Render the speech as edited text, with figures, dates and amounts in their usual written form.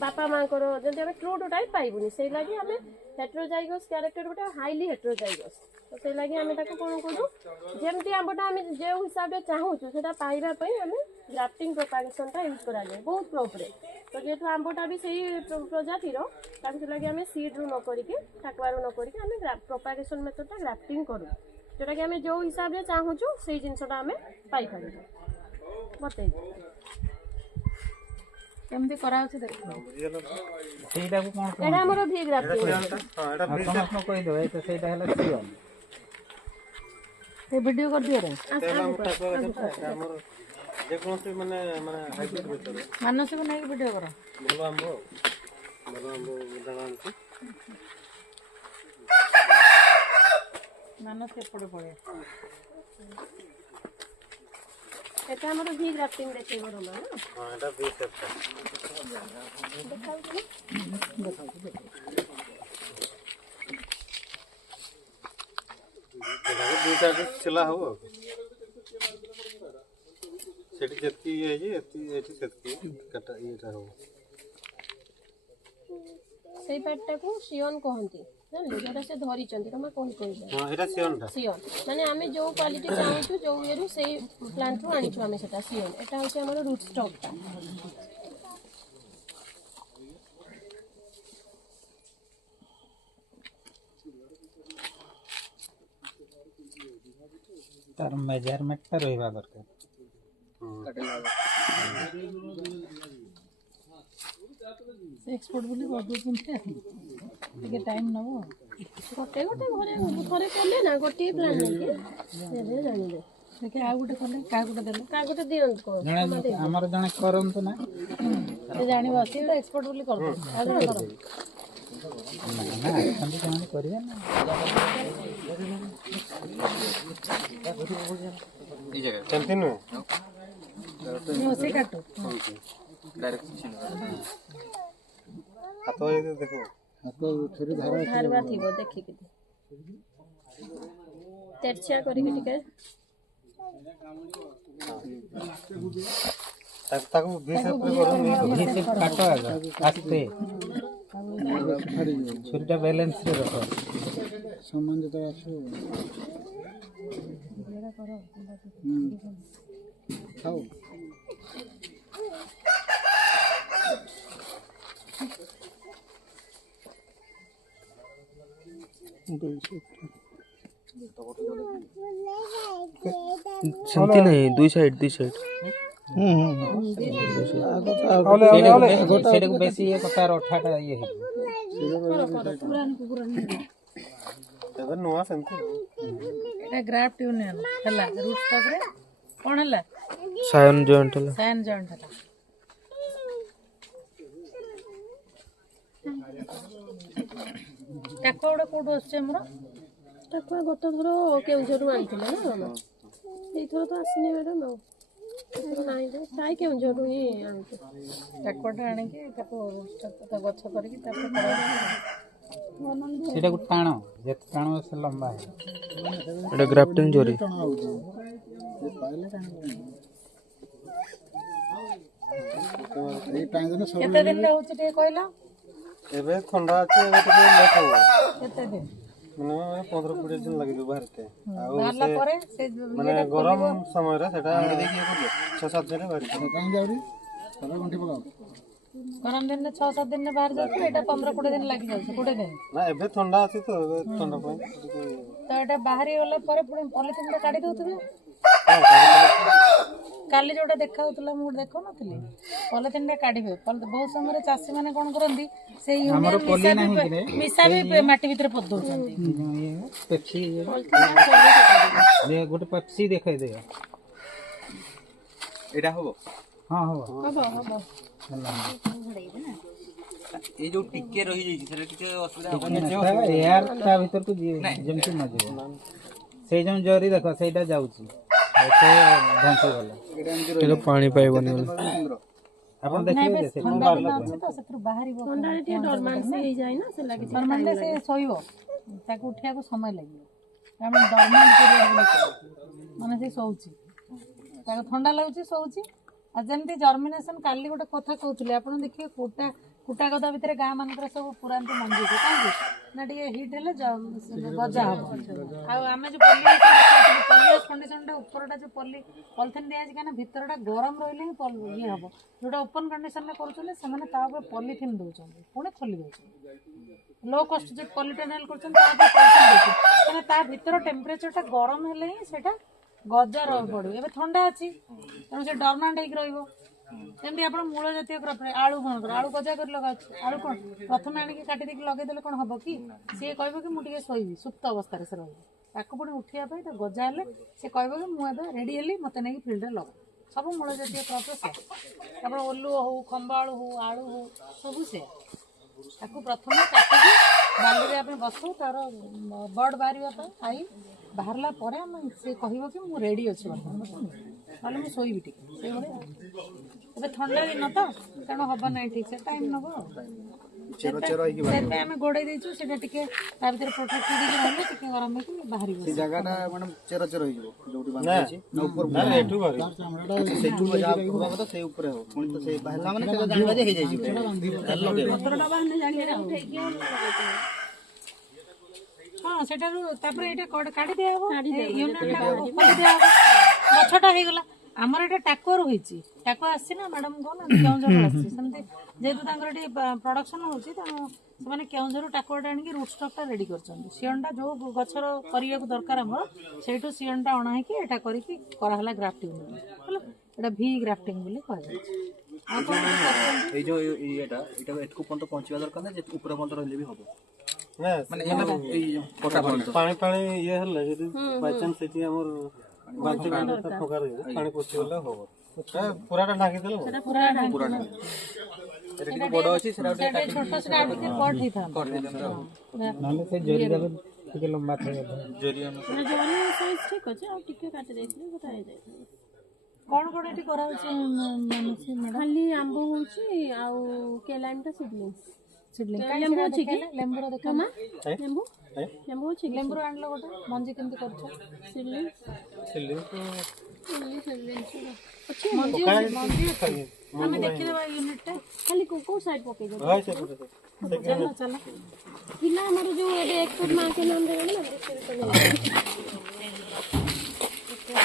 बापा माँ को जब ट्रू टू टाइप पाइबुनि से लगी आम हेट्रोजाइगस क्यारेक्टर गोटे हाईली हेट्रोजाइगस तो से लगी आम कौन करूँ जमती आंबटा आम जो हिसाब से चाहूँ से पाइबापी आम ग्राफ्टिंग प्रोपागेशनटा यूज करा बहुत क्रॉप्रे तो जेहतु आंबटा भी सही प्रजातिर लगे आम सीड्रु न करके ठाकुआरू न करके आम प्रोपागेशन मेथडटा ग्राफ्टिंग करूँ जोटा कि आम जो हिसाब से चाहूँ से जिनसटा आम पाइपर बतई केमती करा होछि देखो सेटा को कोन एटा हमर भी ग्राफ्टिंग हां एटा भी को कहि दो तो सेटा हला सियन ते वीडियो कर दियो रे हमर जे कोन से माने हाइब्रिड बेचर मानस को नहीं वीडियो करो भलो आंबो दागान को मानस के पड़े पड़े एटा हमर भी ग्राफ्टिंग देखै बरो ना हां एटा भी सेट दुटा चला हो सेठी जत्ती है जी एठी सेठी कटा एटा हो सेई पैटटा को सियन कहंती जानले जोटा से धरि चंदी रमा कोन कोइ हां एटा सियनटा सियन माने आमे जो क्वालिटी चाहू जो एरु सेई प्लांट रो आनी छु आमे सेटा सियन एटा होছে हमर रूट स्टॉकटा तार मेजरमेंट ता रहबा दरकार एक्सपोर्ट बोली बहुत सुनते ଟିକେ टाइम नबो गोटे गोटे घरे थरे करले ना गोटे प्लांट नहीं के जानि दे देखे आ गुटे करले का गुटे देले का गोटे दियंत को जणे हमर जणे करंत ना से जानि बसी तो एक्सपोर्ट बोली कर दो आ जणे करो ना हम जणे करिया ना ई जगह कंटिन्यू नो से काटो डायरेक्शन हाथ ये देखो हाथ थोड़ी धारा धारवा थिबो देखि के तेरछिया करी के टिके ताको बीस पे करो बीस काटो आस्ते छुरीटा बैलेंस रे रखो समान जता आछो खाओ सेमती नहीं दुई साइड सेटा को बेसी ये कतार अठाटा ये है तब नुआ सेमती एटा ग्राफ्ट यूनियन हला रूट स्टॉक रे कोन हला सायन जॉइंट हला साइन जॉइंट हला टाकोडा कोड आछे हमरो टाकुआ गत थर केउझरु आनिथिले ना एई थर तो आसिनी मैडम नाइ दे साई केउझरु ही आनिथे टाकोडा आने के ताको रूट स्टॉक तो गच्छ करके ताको करा सेटा को टाणो जेत टाणो से लंबा है एटा ग्राफ्टिंग जोरी केते दिन होछि ते कहला एबे ठंडा আছে एबे तो लेट हो केते दिन माने 15-20 दिन लागि जो बाहरते बाहरला परे से माने गरम समय रे सेटा 6-7 दिन बाहर कहीं जाउरी तब गंठी पकाओ गरम दिन में 6-7 दिन में बाहर जाते एटा 15-20 दिन लागि जाय 20 दिन ना एबे ठंडा अछि तो एबे ठंडा पय तो एटा बाहरी वाला परे पुणी पॉलिथिन काढी दउतबे काली जोटा देखा होतला मु देखो नथली पॉलिथिन काढिबे बहुत समय रे चासी माने कोन करंदी से यूनियन मिसा भी माटी भीतर पद दउछंती ये पेप्सी ये गोटे पेप्सी देखाई दे एटा होबो हां हो हबो ए जो टिके रही जाई सेटा टिके असुविधा यार ता भीतर तो जेमती न जेबो से जम जरी देखो सेटा जाउची ऐसे ढंसी वाला एटा पानी पाइबनी अपन देखिए जैसे ठंडा दिन अछि तो सत्र बाहरी ठंडा रे डरमान से ही जाय ना से लागि परमानेंट से सोइबो ताको उठिया को समय लागियो हम डरमान पीरियड बोले माने से सोउची ताको ठंडा लागुची सोउची ଆଉ ଯେମିତି ଜର୍ମିନେସନ କାଲି ଗୋଟେ କଥା କହୁଥିଲେ ଆପଣ ଦେଖିବେ କୁଟା ଗଦା ଭିତରେ ଗାଁ ମାନଙ୍କର ସବୁ ପୁରାନ୍ତି ମଞ୍ଜି କାହିଁକି ନା ଟିକେ ହିଟ୍ ହେଲେ ଗଜା ହବ। ଆଉ ଆମେ ଯୋଉ ପଲିହାଉସ କଣ୍ଡିସନଟା ଉପରଟା ଯୋଉ ପଲିଥିନ୍ ଦିଆଯାଇଛି କାହିଁକିନା ଭିତରଟା ଗରମ ରହିଲେ ହିଁ ଇଏ ହବ। ଯୋଉଟା ଓପନ କଣ୍ଡିସନରେ କରୁଛନ୍ତି ସେମାନେ ତା ଉପରେ ପଲିଥିନ୍ ଦଉଛନ୍ତି ପୁଣି ଖୋଲି ଦଉଛନ୍ତି। लो कस्ट जो पॉलिटेनल करछन ता पे पॉलिथिन देछि काना ता भीतर टेम्परेचरटा गरम हेले ही सेटा गजा रह पड़ो एबे ठंडा अछि तनो से डॉर्मेंट हेक रहइबो जेमति आपण मूल जातीय क्रॉप रे आलू कोन कर आलू गजा कर लगा आलू कोन प्रथम आनी के काटी देक लगे देले कोन हबो की से कहबो कि मु टिके सोइबी सुप्त अवस्था रे से रहबो ताको पुणी उठिया पई त गजा हेले से कहबो कि मु एबे रेडी हेली मते नै फील्ड रे लगा सब मूल जातीय क्रॉप रे से आपण ओल्लू हो खंबाळू हो आलू हो सब से ताको प्रथम काटिकी बाली रे बसू तार बर्ड बाहर आई बाहरला पर से कहब कि मुझे रेडी अच्छे ना मुझे शोबी टे ठंडा दिन तो तेणु हम ना ठीक से टाइम नब आम गोड़े देचु से प्रोटेक्ट रही गरम बाहर जगह मैडम चेर चेर हाँ से काढ़ी दिया गछटा हो गला आमर ये टाकुआ रही टाकुआ आसी ना मैडम कहना केउझर आमती जेहेतु प्रोडक्शन होती से केउझर टाकुआटा आनिक रूट स्टॉकटा रेडी कर सीअनटा जो गछर करने को दरकार आम से सीअनटा अणाई एटा कराला ग्राफ्टिंग एटा भी ग्राफ्टिंग बोली कह पहुंचा दरकार ना ऊपर पर्यंत रहिले भी हम पानी पानी ये हल्ला यदि बाय चांस सेठी हमर बांचे गांडा ठोका रे पानी पछी होला होबो पुराटा ढाकी देलो पुराटा एटा बड़ अछि सेटा छोटा से आटी के पट ही था नाले से जोरी जाबे टिके लंबा थे जोरी हम साइज ठीक अछि आ टिके काट देथिले बताय जाय कौन एटी करा होछि मानसी मैडम खाली आंबो होछि आ केलाइमटा सीडलिंग लेंबू अछि कि लेंबू देखा लेंबू लेंबू अछि लेंबू आनलो गोटे मंजी केमति करछ सीडलिंग अच्छी मंजी मंजी हमें देखि देबा यूनिट खाली को साइड पके दे हाय से चलो चलो किला हमर जो एक्सपोर्ट मां के नाम देबे ना